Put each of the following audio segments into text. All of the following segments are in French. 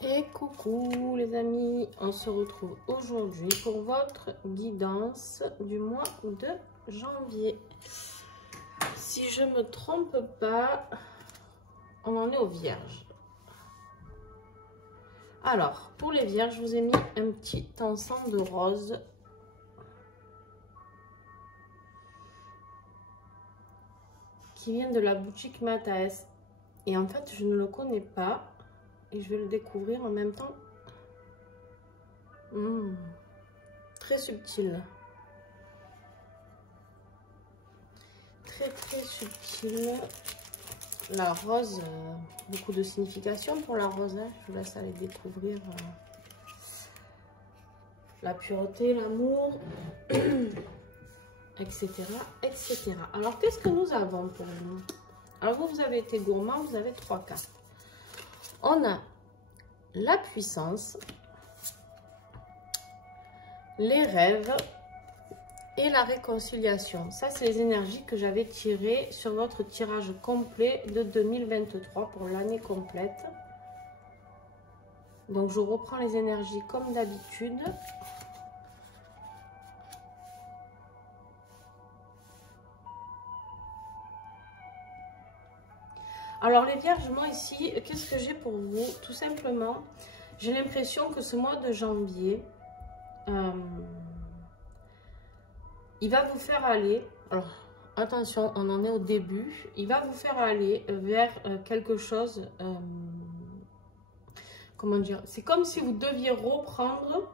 Et coucou les amis, on se retrouve aujourd'hui pour votre guidance du mois de janvier. Si je me trompe pas, on en est aux vierges. Alors, pour les vierges, je vous ai mis un petit encens de rose. Qui vient de la boutique Mathaes. Et en fait, je ne le connais pas. Et je vais le découvrir en même temps. Très subtil. Très subtil. La rose, beaucoup de signification pour la rose. Hein. Je vous laisse aller découvrir la pureté, l'amour, etc., etc. Alors, qu'est-ce que nous avons pour vous? Alors, vous avez été gourmand, vous avez 3 cartes. On a la puissance, les rêves et la réconciliation. Ça, c'est les énergies que j'avais tirées sur votre tirage complet de 2023 pour l'année complète. Donc, je reprends les énergies comme d'habitude. Alors les vierges, moi ici, qu'est-ce que j'ai pour vous? Tout simplement, j'ai l'impression que ce mois de janvier, il va vous faire aller, alors attention, on en est au début, il va vous faire aller vers quelque chose, comment dire, c'est comme si vous deviez reprendre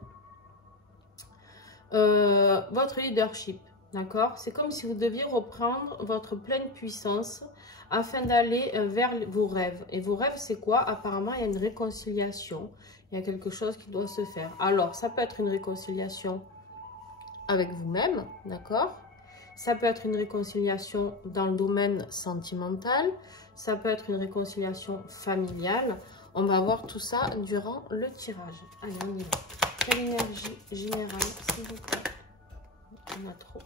votre leadership, d'accord? C'est comme si vous deviez reprendre votre pleine puissance afin d'aller vers vos rêves. Et vos rêves, c'est quoi? Apparemment, il y a une réconciliation. Il y a quelque chose qui doit se faire. Alors, ça peut être une réconciliation avec vous-même, d'accord? Ça peut être une réconciliation dans le domaine sentimental. Ça peut être une réconciliation familiale. On va voir tout ça durant le tirage. Allez, on y va. Quelle énergie générale, s'il vous plaît? On a trop.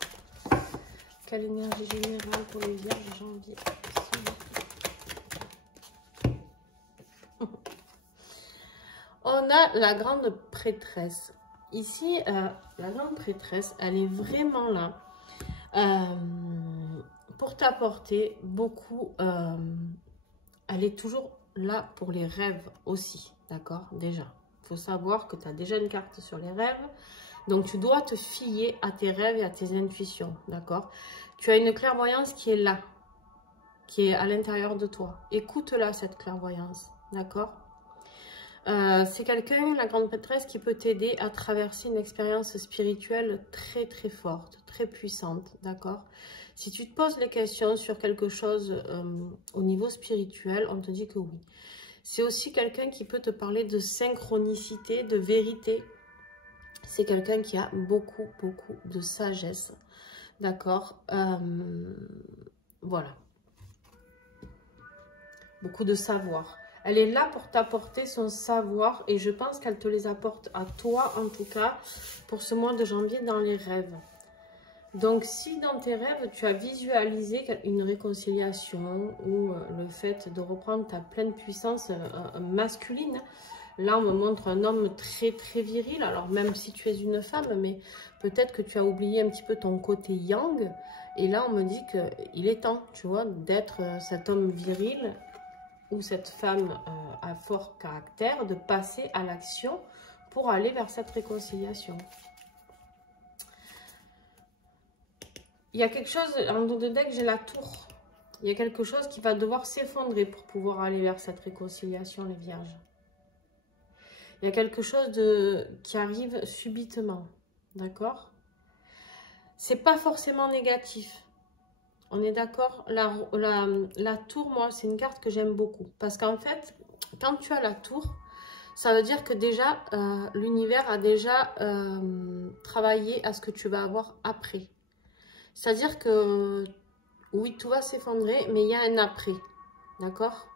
Quelle énergie générale pour les vierges janvier? On a la grande prêtresse. Ici, la grande prêtresse, elle est vraiment là pour t'apporter beaucoup. Elle est toujours là pour les rêves aussi, d'accord? Déjà, il faut savoir que tu as déjà une carte sur les rêves. Donc, tu dois te fier à tes rêves et à tes intuitions, d'accord? Tu as une clairvoyance qui est là, qui est à l'intérieur de toi. Écoute-la, cette clairvoyance, d'accord? C'est quelqu'un, la grande prêtresse, qui peut t'aider à traverser une expérience spirituelle très forte, très puissante, d'accord? Si tu te poses les questions sur quelque chose au niveau spirituel, on te dit que oui. C'est aussi quelqu'un qui peut te parler de synchronicité, de vérité. C'est quelqu'un qui a beaucoup de sagesse, d'accord? Voilà. Beaucoup de savoir. Elle est là pour t'apporter son savoir et je pense qu'elle te les apporte à toi, en tout cas, pour ce mois de janvier dans les rêves. Donc, si dans tes rêves, tu as visualisé une réconciliation ou le fait de reprendre ta pleine puissance masculine, là, on me montre un homme très viril. Alors, même si tu es une femme, mais peut-être que tu as oublié un petit peu ton côté yang. Et là, on me dit qu'il est temps, tu vois, d'être cet homme viril ou cette femme à fort caractère, de passer à l'action pour aller vers cette réconciliation. Il y a quelque chose, en dos de deck, j'ai la tour. Il y a quelque chose qui va devoir s'effondrer pour pouvoir aller vers cette réconciliation, les vierges. Il y a quelque chose qui arrive subitement, d'accord? C'est pas forcément négatif. On est d'accord? La tour, moi, c'est une carte que j'aime beaucoup. Parce qu'en fait, quand tu as la tour, ça veut dire que déjà, l'univers a déjà travaillé à ce que tu vas avoir après. C'est-à-dire que, oui, tout va s'effondrer, mais il y a un après. D'accord?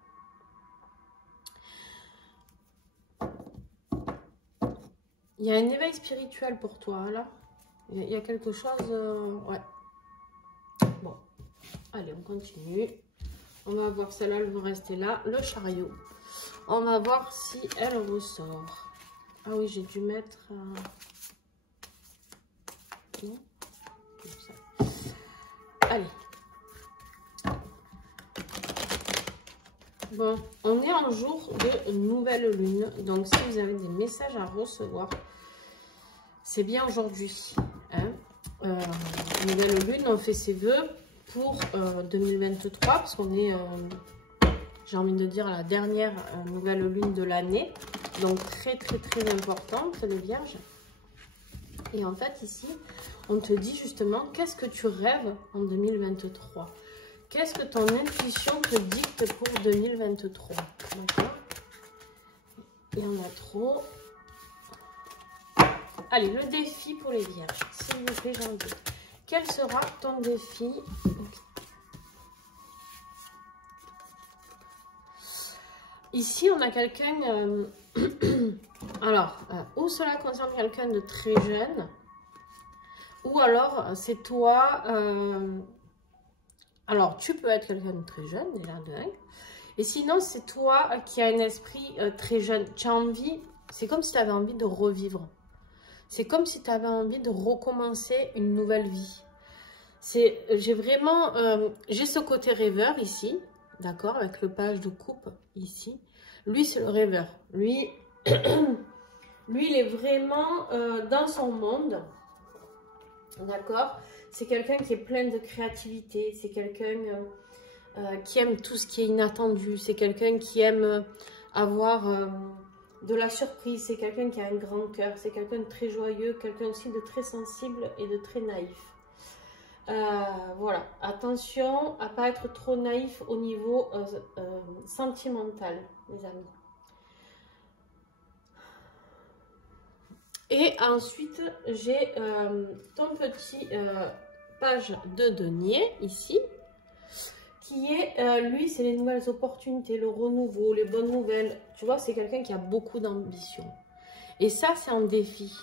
Il y a un éveil spirituel pour toi, là. Il y a quelque chose... ouais. Bon. Allez, on continue. On va voir celle-là, elle va rester là. Le chariot. On va voir si elle ressort. Ah oui, j'ai dû mettre... Non, comme ça. Allez. Bon, on est en jour de nouvelle lune. Donc, si vous avez des messages à recevoir, c'est bien aujourd'hui. Hein. Nouvelle lune, on fait ses vœux pour 2023. Parce qu'on est, j'ai envie de dire, la dernière nouvelle lune de l'année. Donc, très, très, très importante, les vierges. Et en fait, ici, on te dit justement, qu'est-ce que tu rêves en 2023 ? Qu'est-ce que ton intuition te dicte pour 2023? D'accord. Il y en a trop. Allez, le défi pour les vierges. S'il vous plaît, j'en dis. Quel sera ton défi? Ici, on a quelqu'un... alors, ou cela concerne quelqu'un de très jeune, ou alors c'est toi... alors, tu peux être quelqu'un de très jeune, déjà de 1. Et sinon, c'est toi qui as un esprit très jeune. Tu as envie, c'est comme si tu avais envie de revivre. C'est comme si tu avais envie de recommencer une nouvelle vie. J'ai vraiment, j'ai ce côté rêveur ici, d'accord, avec le page de coupe ici. Lui, c'est le rêveur. Lui, lui, il est vraiment dans son monde, d'accord. C'est quelqu'un qui est plein de créativité, c'est quelqu'un qui aime tout ce qui est inattendu, c'est quelqu'un qui aime avoir de la surprise, c'est quelqu'un qui a un grand cœur, c'est quelqu'un de très joyeux, quelqu'un aussi de très sensible et de très naïf. Voilà, attention à ne pas être trop naïf au niveau sentimental, les amis. Et ensuite, j'ai ton petit page de denier ici, qui est, lui, c'est les nouvelles opportunités, le renouveau, les bonnes nouvelles. Tu vois, c'est quelqu'un qui a beaucoup d'ambition. Et ça, c'est un défi.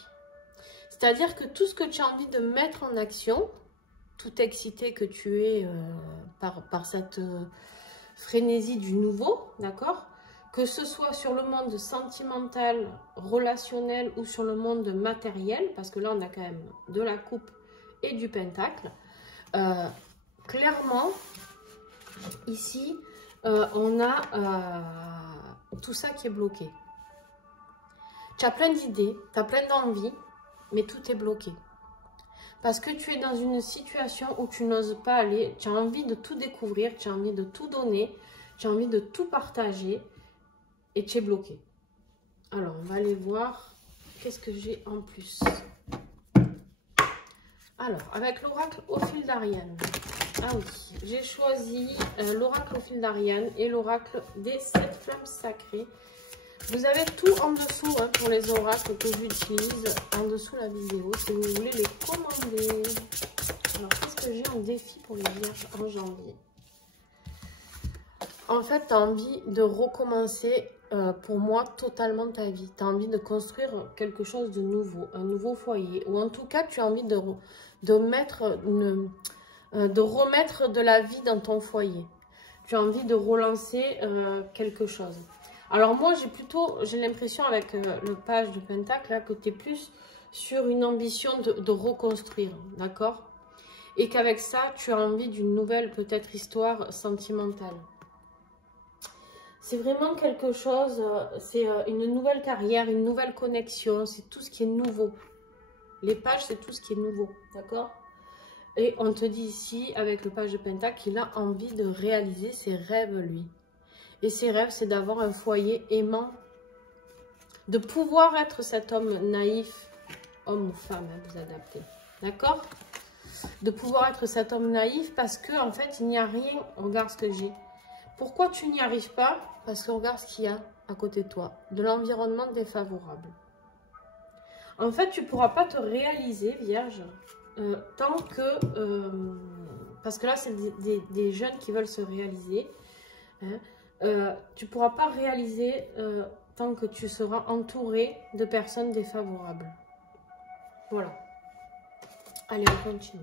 C'est-à-dire que tout ce que tu as envie de mettre en action, tout excité que tu es par cette frénésie du nouveau, d'accord ? Que ce soit sur le monde sentimental, relationnel ou sur le monde matériel, parce que là, on a quand même de la coupe et du pentacle. Clairement, ici, on a tout ça qui est bloqué. Tu as plein d'idées, tu as plein d'envies, mais tout est bloqué. Parce que tu es dans une situation où tu n'oses pas aller, tu as envie de tout découvrir, tu as envie de tout donner, tu as envie de tout partager et tu es bloqué. Alors, on va aller voir qu'est-ce que j'ai en plus. Alors, avec l'oracle au fil d'Ariane. Ah oui, j'ai choisi l'oracle au fil d'Ariane et l'oracle des 7 flammes sacrées. Vous avez tout en dessous hein, pour les oracles que j'utilise en dessous la vidéo si vous voulez les commander. Alors, qu'est-ce que j'ai en défi pour les vierges en janvier? En fait, tu as envie de recommencer, pour moi, totalement ta vie. Tu as envie de construire quelque chose de nouveau, un nouveau foyer. Ou en tout cas, tu as envie de remettre de la vie dans ton foyer. Tu as envie de relancer quelque chose. Alors moi, j'ai l'impression avec le page de pentacle, là, que tu es plus sur une ambition de reconstruire, d'accord? Et qu'avec ça, tu as envie d'une nouvelle, peut-être, histoire sentimentale. C'est vraiment quelque chose, c'est une nouvelle carrière, une nouvelle connexion, c'est tout ce qui est nouveau. Les pages, c'est tout ce qui est nouveau, d'accord? Et on te dit ici, avec le page de pentacle, qu'il a envie de réaliser ses rêves, lui. Et ses rêves, c'est d'avoir un foyer aimant, de pouvoir être cet homme naïf, homme ou femme, hein, vous adaptez, d'accord? De pouvoir être cet homme naïf parce que en fait, il n'y a rien, regarde ce que j'ai. Pourquoi tu n'y arrives pas? Parce que regarde ce qu'il y a à côté de toi, de l'environnement défavorable. En fait, tu ne pourras pas te réaliser, vierge, tant que... parce que là, c'est des jeunes qui veulent se réaliser, hein. Tu ne pourras pas réaliser tant que tu seras entouré de personnes défavorables. Voilà. Allez, on continue.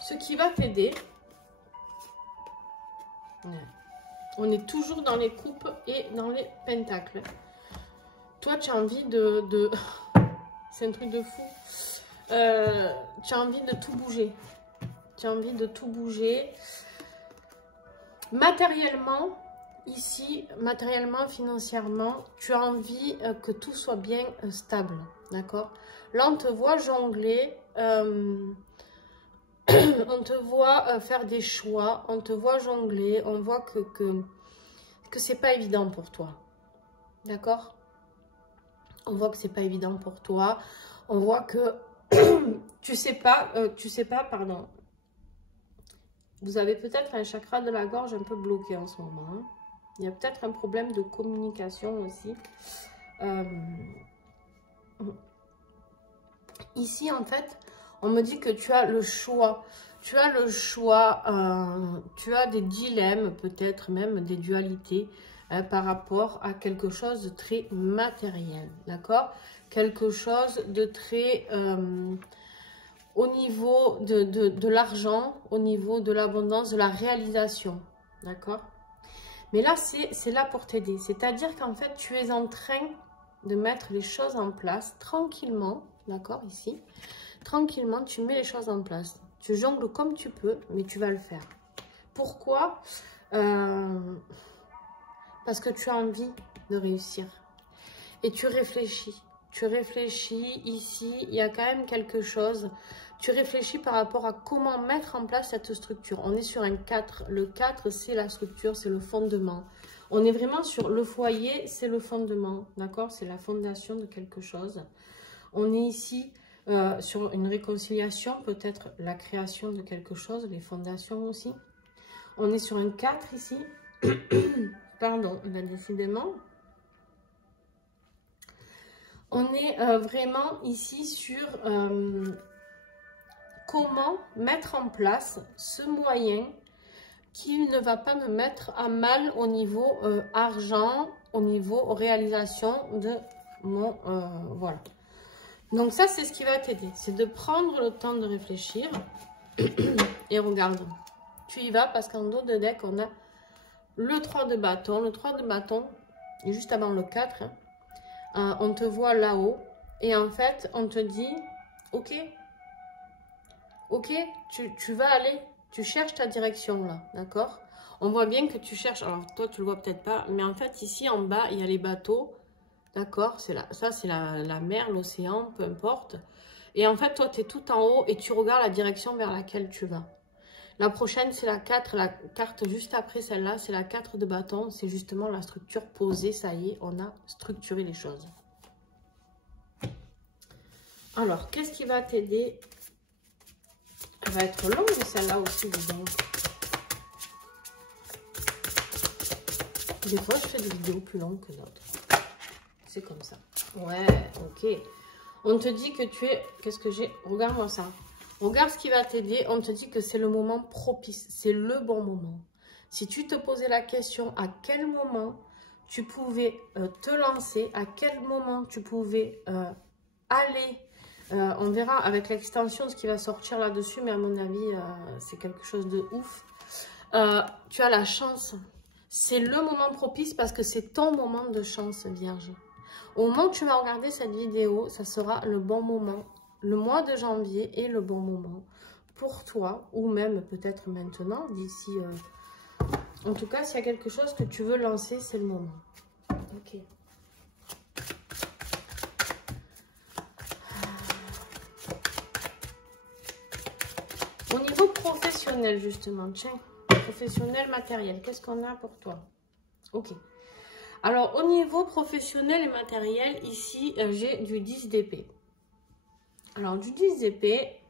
Ce qui va t'aider, Ouais. On est toujours dans les coupes et dans les pentacles. Toi, tu as envie de... C'est un truc de fou. Tu as envie de tout bouger. Tu as envie de tout bouger. Matériellement, ici, matériellement, financièrement, tu as envie que tout soit bien stable. D'accord? Là, on te voit jongler. On te voit faire des choix. On te voit jongler. On voit que c'est pas évident pour toi. D'accord? On voit que c'est pas évident pour toi. On voit que tu sais pas, pardon. Vous avez peut-être un chakra de la gorge un peu bloqué en ce moment. Hein. Il y a peut-être un problème de communication aussi. Ici, en fait, on me dit que tu as le choix. Tu as le choix, tu as des dilemmes, peut-être même des dualités par rapport à quelque chose de très matériel. D'accord? Quelque chose de très... au niveau de l'argent, au niveau de l'abondance, de la réalisation. D'accord? Mais là, c'est là pour t'aider. C'est-à-dire qu'en fait, tu es en train de mettre les choses en place tranquillement. D'accord? Ici. Tranquillement, tu mets les choses en place. Tu jongles comme tu peux, mais tu vas le faire. Pourquoi? Parce que tu as envie de réussir. Et tu réfléchis. Tu réfléchis ici, il y a quand même quelque chose. Tu réfléchis par rapport à comment mettre en place cette structure. On est sur un 4. Le 4, c'est la structure, c'est le fondement. On est vraiment sur le foyer, c'est le fondement. D'accord? C'est la fondation de quelque chose. On est ici sur une réconciliation, peut-être la création de quelque chose, les fondations aussi. On est sur un 4 ici. Pardon, décidément. On est vraiment ici sur comment mettre en place ce moyen qui ne va pas me mettre à mal au niveau argent, au niveau réalisation de mon... voilà. Donc ça, c'est ce qui va t'aider. C'est de prendre le temps de réfléchir. Et regarde, tu y vas parce qu'en dos de deck, on a le 3 de bâton. Le 3 de bâton, et juste avant le 4, hein, on te voit là-haut. Et en fait, on te dit, ok, tu vas aller, tu cherches ta direction là, d'accord? On voit bien que tu cherches, alors toi tu le vois peut-être pas, mais en fait ici en bas, il y a les bateaux, d'accord? Ça c'est la mer, l'océan, peu importe. Et en fait, toi tu es tout en haut et tu regardes la direction vers laquelle tu vas. La prochaine, c'est la 4, la carte juste après celle-là, c'est la 4 de bâton, c'est justement la structure posée, ça y est, on a structuré les choses. Alors, qu'est-ce qui va t'aider? Elle va être longue celle-là aussi, disons. Des fois, je fais des vidéos plus longues que d'autres. C'est comme ça. Ouais, ok. On te dit que tu es... Qu'est-ce que j'ai? Regarde-moi ça. Regarde ce qui va t'aider. On te dit que c'est le moment propice. C'est le bon moment. Si tu te posais la question à quel moment tu pouvais te lancer, à quel moment tu pouvais aller... on verra avec l'extension ce qui va sortir là-dessus, mais à mon avis, c'est quelque chose de ouf. Tu as la chance. C'est le moment propice parce que c'est ton moment de chance, Vierge. Au moment où tu vas regarder cette vidéo, ça sera le bon moment. Le mois de janvier est le bon moment pour toi, ou même peut-être maintenant, d'ici... En tout cas, s'il y a quelque chose que tu veux lancer, c'est le moment. Ok. Au niveau professionnel, justement, tiens, professionnel, matériel, qu'est-ce qu'on a pour toi? Ok. Alors, au niveau professionnel et matériel, ici, j'ai du 10 d'épée. Alors, du 10 d'épée,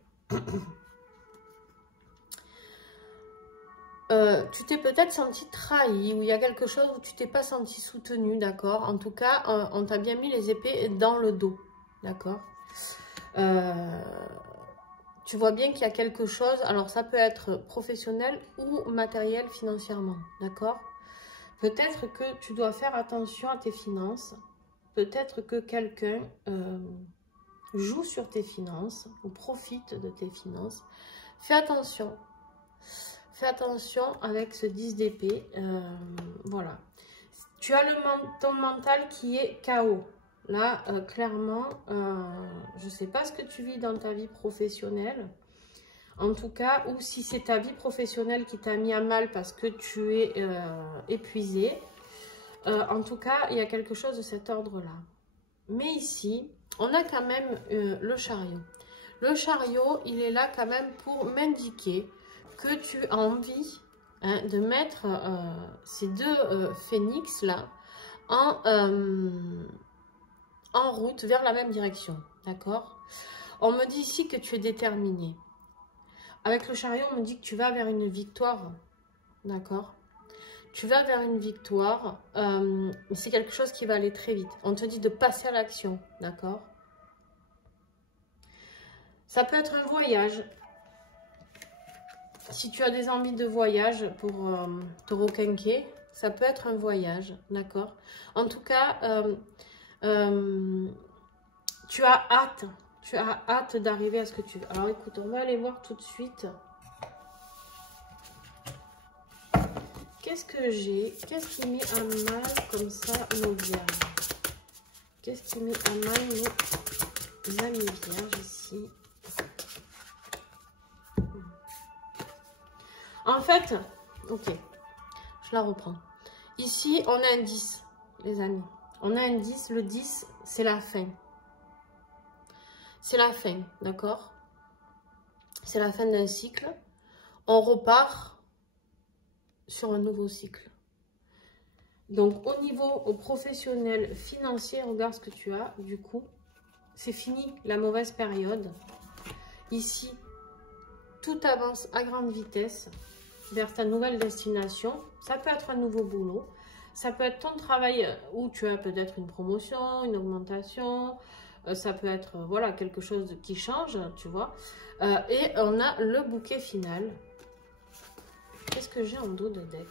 tu t'es peut-être senti trahi, ou il y a quelque chose où tu t'es pas senti soutenu, d'accord? En tout cas, on t'a bien mis les épées dans le dos, d'accord? Tu vois bien qu'il y a quelque chose, alors ça peut être professionnel ou matériel financièrement, d'accord? Peut-être que tu dois faire attention à tes finances. Peut-être que quelqu'un joue sur tes finances ou profite de tes finances. Fais attention. fais attention avec ce 10 d'épée. Voilà. Tu as ton mental qui est KO. Là, clairement, je ne sais pas ce que tu vis dans ta vie professionnelle. En tout cas, ou si c'est ta vie professionnelle qui t'a mis à mal parce que tu es épuisé. En tout cas, il y a quelque chose de cet ordre-là. Mais ici, on a quand même le chariot. Le chariot, il est là quand même pour m'indiquer que tu as envie de mettre ces deux phénix-là en route vers la même direction. D'accord? On me dit ici que tu es déterminé. Avec le chariot, on me dit que tu vas vers une victoire. D'accord? Tu vas vers une victoire. C'est quelque chose qui va aller très vite. On te dit de passer à l'action. D'accord? Ça peut être un voyage. Si tu as des envies de voyage pour te requinquer, ça peut être un voyage. D'accord? En tout cas, tu as hâte. Tu as hâte d'arriver à ce que tu veux. Alors écoute, on va aller voir tout de suite. Qu'est-ce que j'ai? Qu'est-ce qui met à mal comme ça nos vierges? Qu'est-ce qui met à mal nos amis vierges ici? En fait, ok, je la reprends. Ici, on a un 10, les amis. On a un 10. Le 10, c'est la fin. C'est la fin, d'accord? C'est la fin d'un cycle. On repart sur un nouveau cycle. Donc, au niveau professionnel, financier, regarde ce que tu as. Du coup, c'est fini la mauvaise période. Ici, tout avance à grande vitesse vers ta nouvelle destination. Ça peut être un nouveau boulot. Ça peut être ton travail où tu as peut-être une promotion, une augmentation. Ça peut être voilà, quelque chose qui change, tu vois. Et on a le bouquet final. Qu'est-ce que j'ai en dos de deck?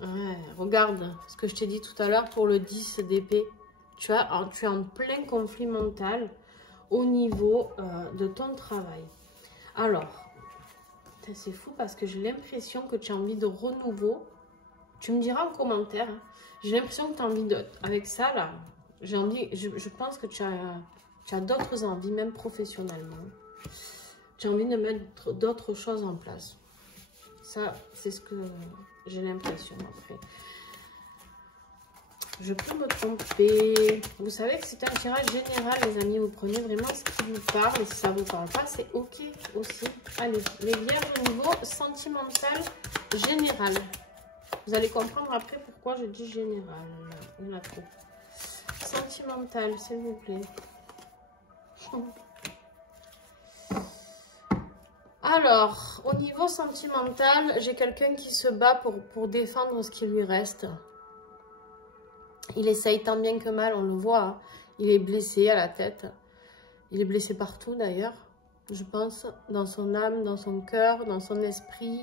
Ouais, regarde ce que je t'ai dit tout à l'heure pour le 10 d'épée. Tu es en plein conflit mental au niveau de ton travail. Alors, c'est fou parce que j'ai l'impression que tu as envie de renouveau. Tu me diras en commentaire. Hein. J'ai l'impression que tu as envie de... Avec ça, là, j'ai envie... Je pense que tu as d'autres envies, même professionnellement. Tu as envie de mettre d'autres choses en place. Ça, c'est ce que j'ai l'impression après. Je peux me tromper. Vous savez que c'est un tirage général, les amis. Vous prenez vraiment ce qui vous parle. Et si ça ne vous parle pas, c'est OK aussi. Allez, les vierges au niveau sentimental général. Vous allez comprendre après pourquoi je dis général. Il y en a trop. Sentimental, s'il vous plaît. Alors, au niveau sentimental, j'ai quelqu'un qui se bat pour défendre ce qui lui reste. Il essaye tant bien que mal, on le voit. Hein. Il est blessé à la tête. Il est blessé partout d'ailleurs, je pense. Dans son âme, dans son cœur, dans son esprit.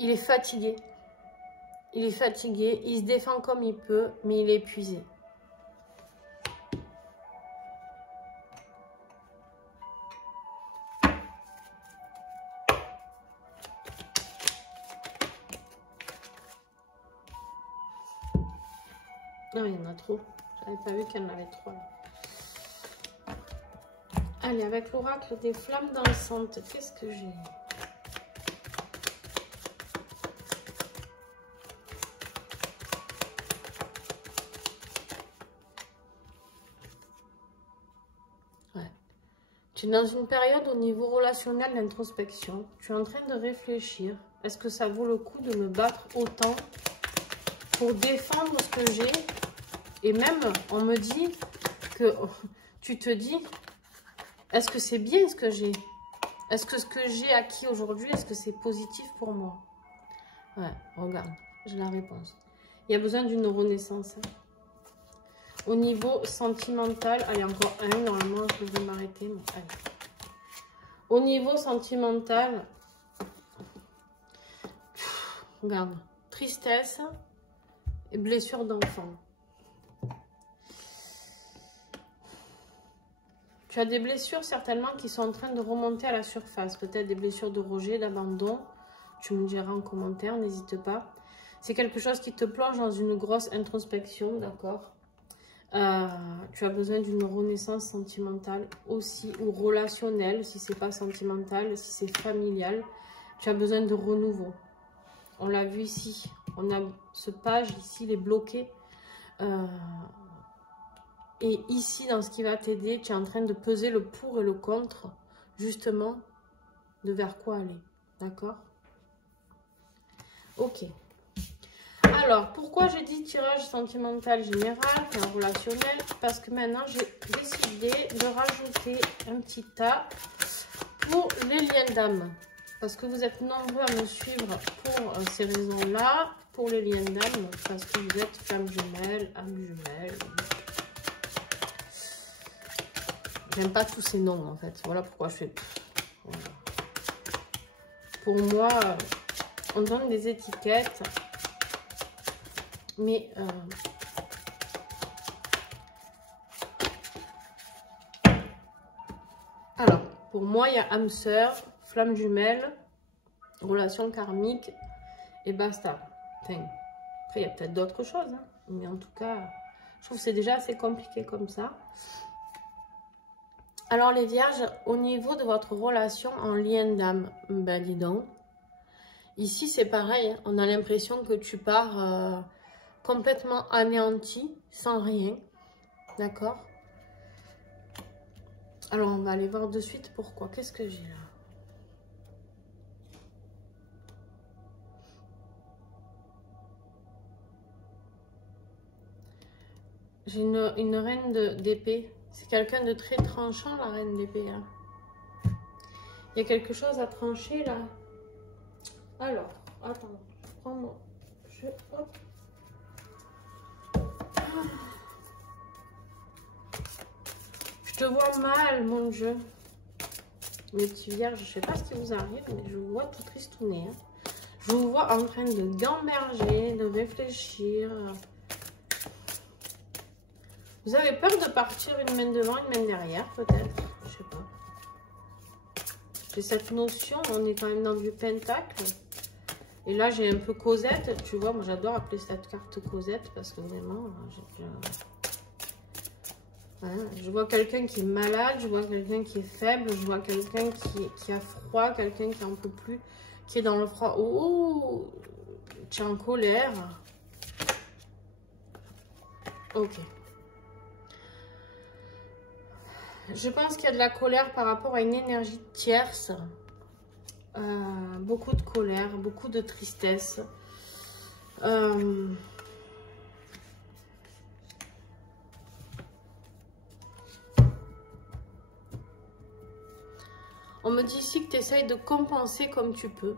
Il est fatigué. Il est fatigué. Il se défend comme il peut, mais il est épuisé. Non, il y en a trop. J'avais pas vu qu'il y en avait trois. Là. Allez, avec l'oracle des flammes dansantes, qu'est-ce que j'ai? Ouais. Tu es dans une période au niveau relationnel d'introspection. Tu es en train de réfléchir. Est-ce que ça vaut le coup de me battre autant pour défendre ce que j'ai? Et même, on me dit que tu te dis, est-ce que c'est bien ce que j'ai? Est-ce que ce que j'ai acquis aujourd'hui, est-ce que c'est positif pour moi? Ouais, regarde, j'ai la réponse. Il y a besoin d'une renaissance. Hein. Au niveau sentimental, allez, encore un, normalement, je vais m'arrêter. Bon, au niveau sentimental, regarde, tristesse et blessure d'enfant. Tu as des blessures certainement qui sont en train de remonter à la surface. Peut-être des blessures de rejet, d'abandon. Tu me diras en commentaire, n'hésite pas. C'est quelque chose qui te plonge dans une grosse introspection, d'accord? Tu as besoin d'une renaissance sentimentale aussi, ou relationnelle, si c'est pas sentimental, si c'est familial. Tu as besoin de renouveau. On l'a vu ici. On a ce page ici, il est bloqué. Et ici, dans ce qui va t'aider, tu es en train de peser le pour et le contre, justement, de vers quoi aller. D'accord? Ok. Alors, pourquoi j'ai dit tirage sentimental général, enfin relationnel? Parce que maintenant, j'ai décidé de rajouter un petit tas pour les liens d'âme. Parce que vous êtes nombreux à me suivre pour ces raisons-là, pour les liens d'âme, parce que vous êtes flamme jumelle, âme jumelle. J'aime pas tous ces noms, en fait. Voilà pourquoi je fais... Voilà. Pour moi, on donne des étiquettes... Mais alors, pour moi, il y a âme sœur, flamme jumelle, relation karmique et basta. Enfin, après, il y a peut-être d'autres choses. Hein, mais en tout cas, je trouve que c'est déjà assez compliqué comme ça. Alors, les vierges, au niveau de votre relation en lien d'âme, ben dis donc. Ici, c'est pareil. Hein, on a l'impression que tu pars... complètement anéanti, sans rien, d'accord? Alors, on va aller voir de suite pourquoi. Qu'est-ce que j'ai là? J'ai une reine d'épée. C'est quelqu'un de très tranchant, la reine d'épée. Hein. Il y a quelque chose à trancher, là. Alors, attends, je prends mon... hop. Je te vois mal, mon Dieu. Mes petits vierges, je sais pas ce qui vous arrive, mais je vous vois tout tristouné. Hein. Je vous vois en train de gamberger, de réfléchir. Vous avez peur de partir une main devant, une main derrière, peut-être. Je sais pas. J'ai cette notion, on est quand même dans du pentacle. Et là, j'ai un peu Cosette. Tu vois, moi, j'adore appeler cette carte Cosette parce que vraiment, je vois quelqu'un qui est malade, je vois quelqu'un qui est faible, je vois quelqu'un qui a froid, quelqu'un qui en peut plus, qui est dans le froid. Oh, tu es en colère. Ok. Je pense qu'il y a de la colère par rapport à une énergie tierce. Beaucoup de colère, beaucoup de tristesse. On me dit ici que tu essayes de compenser comme tu peux.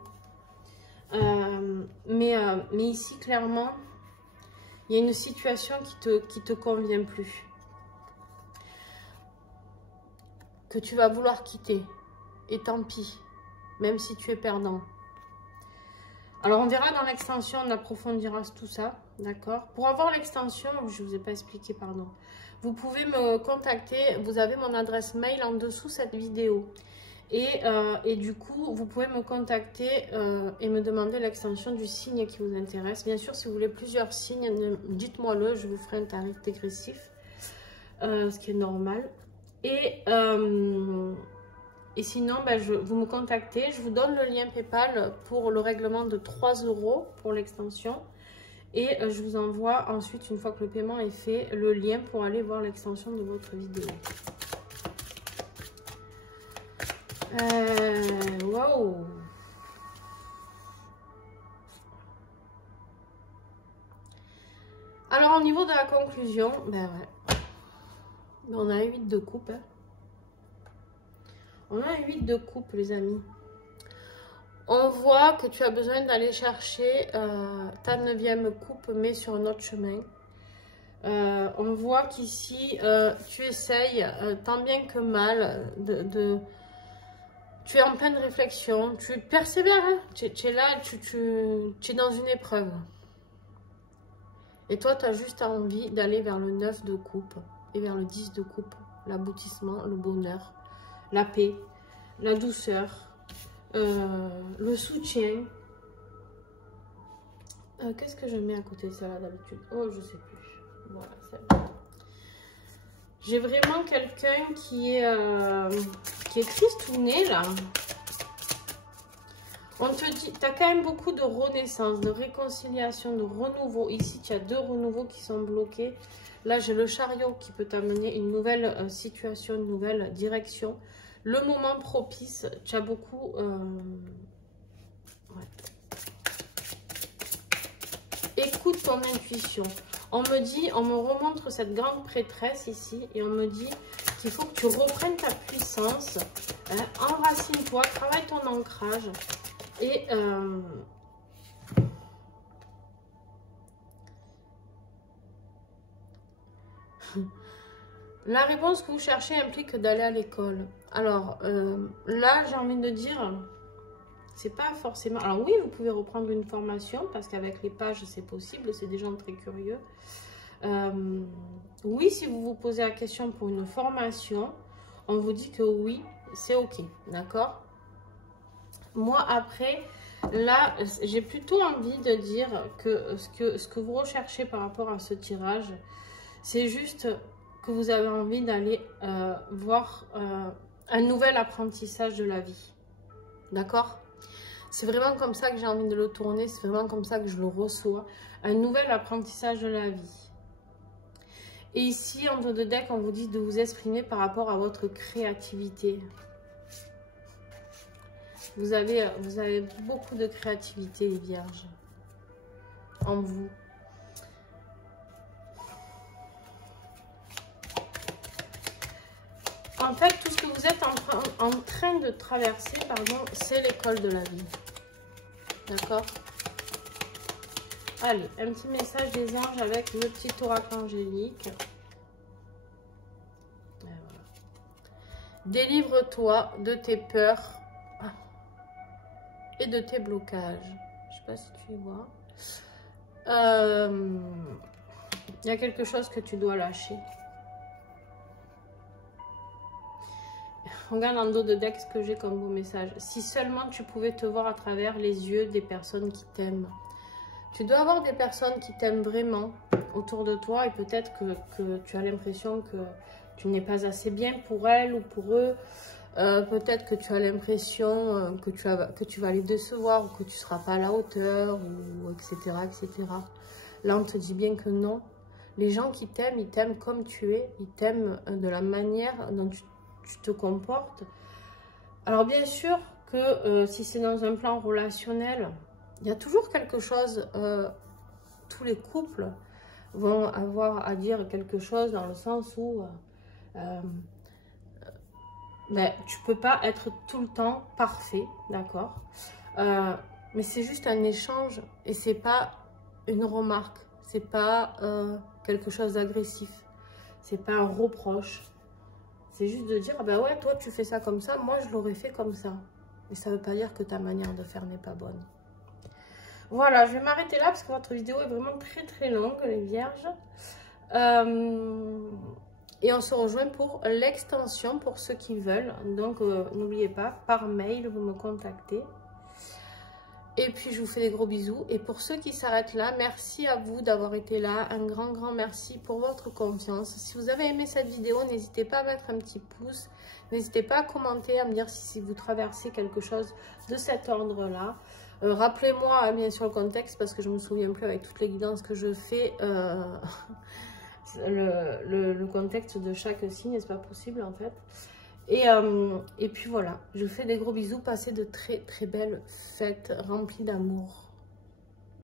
Mais ici, clairement, il y a une situation qui te convient plus. Que tu vas vouloir quitter. Et tant pis. Même si tu es perdant. Alors, on verra dans l'extension, on approfondira tout ça. D'accord? Pour avoir l'extension, je ne vous ai pas expliqué, pardon. Vous pouvez me contacter. Vous avez mon adresse mail en dessous cette vidéo. Et du coup, vous pouvez me contacter et me demander l'extension du signe qui vous intéresse. Bien sûr, si vous voulez plusieurs signes, dites-moi-le, je vous ferai un tarif dégressif, ce qui est normal. Et sinon, ben, vous me contactez, je vous donne le lien PayPal pour le règlement de 3 € pour l'extension. Et je vous envoie ensuite, une fois que le paiement est fait, le lien pour aller voir l'extension de votre vidéo. Wow. Alors au niveau de la conclusion, ben ouais. On a 8 de coupe. Hein. On a 8 de coupe, les amis. On voit que tu as besoin d'aller chercher ta 9e coupe, mais sur un autre chemin. On voit qu'ici, tu essayes, tant bien que mal, tu es en pleine réflexion, tu persévères, hein? Tu es là, tu es dans une épreuve. Et toi, tu as juste envie d'aller vers le 9 de coupe et vers le 10 de coupe, l'aboutissement, le bonheur, la paix, la douceur, le soutien. Qu'est-ce que je mets à côté de ça là d'habitude? Oh, je sais plus. Voilà, c'est bon. J'ai vraiment quelqu'un qui est tristouné là. On te dit, tu as quand même beaucoup de renaissance, de réconciliation, de renouveau. Ici, tu as 2 renouveaux qui sont bloqués. Là, j'ai le chariot qui peut t'amener une nouvelle situation, une nouvelle direction. Le moment propice, tu as beaucoup... ouais. Écoute ton intuition. On me dit, on me remontre cette grande prêtresse ici et on me dit qu'il faut que tu reprennes ta puissance. Hein, enracine-toi, travaille ton ancrage. Et la réponse que vous cherchez implique d'aller à l'école. Alors là, j'ai envie de dire, c'est pas forcément... Alors oui, vous pouvez reprendre une formation parce qu'avec les pages, c'est possible. C'est des gens très curieux. Oui, si vous vous posez la question pour une formation, on vous dit que oui, c'est ok. D'accord? Moi, après, là, j'ai plutôt envie de dire que ce que vous recherchez par rapport à ce tirage, c'est juste que vous avez envie d'aller voir un nouvel apprentissage de la vie. D'accord? C'est vraiment comme ça que j'ai envie de le tourner, c'est vraiment comme ça que je le reçois. Un nouvel apprentissage de la vie. Et ici, en dos de deck, on vous dit de vous exprimer par rapport à votre créativité. Vous avez beaucoup de créativité, les vierges, en vous. En fait, tout ce que vous êtes en train de traverser, pardon, c'est l'école de la vie. D'accord? Allez, un petit message des anges avec le petit oracle angélique. Voilà. Délivre-toi de tes peurs et de tes blocages. Je sais pas si tu y vois. Il y a quelque chose que tu dois lâcher. Regarde en dos de deck ce que j'ai comme beau message. Si seulement tu pouvais te voir à travers les yeux des personnes qui t'aiment. Tu dois avoir des personnes qui t'aiment vraiment autour de toi et peut-être que tu as l'impression que tu n'es pas assez bien pour elles ou pour eux. Peut-être que tu as l'impression que tu vas les décevoir ou que tu ne seras pas à la hauteur, ou etc., etc. Là, on te dit bien que non. Les gens qui t'aiment, ils t'aiment comme tu es. Ils t'aiment de la manière dont tu te comportes. Alors, bien sûr que si c'est dans un plan relationnel, il y a toujours quelque chose, tous les couples vont avoir à dire quelque chose dans le sens où ben, tu peux pas être tout le temps parfait, d'accord, mais c'est juste un échange et c'est pas une remarque, c'est pas quelque chose d'agressif, c'est pas un reproche, c'est juste de dire, ah ben ouais, toi tu fais ça comme ça, moi je l'aurais fait comme ça, et ça veut pas dire que ta manière de faire n'est pas bonne. Voilà, je vais m'arrêter là parce que votre vidéo est vraiment très très longue, les vierges. Et on se rejoint pour l'extension pour ceux qui veulent. Donc, n'oubliez pas, par mail, vous me contactez. Et puis, je vous fais des gros bisous. Et pour ceux qui s'arrêtent là, merci à vous d'avoir été là. Un grand, grand merci pour votre confiance. Si vous avez aimé cette vidéo, n'hésitez pas à mettre un petit pouce. N'hésitez pas à commenter, à me dire si vous traversez quelque chose de cet ordre-là. Rappelez-moi bien sûr le contexte parce que je ne me souviens plus avec toutes les guidances que je fais le contexte de chaque signe, c'est pas possible en fait. Et puis voilà, je vous fais des gros bisous, passez de très très belles fêtes remplies d'amour.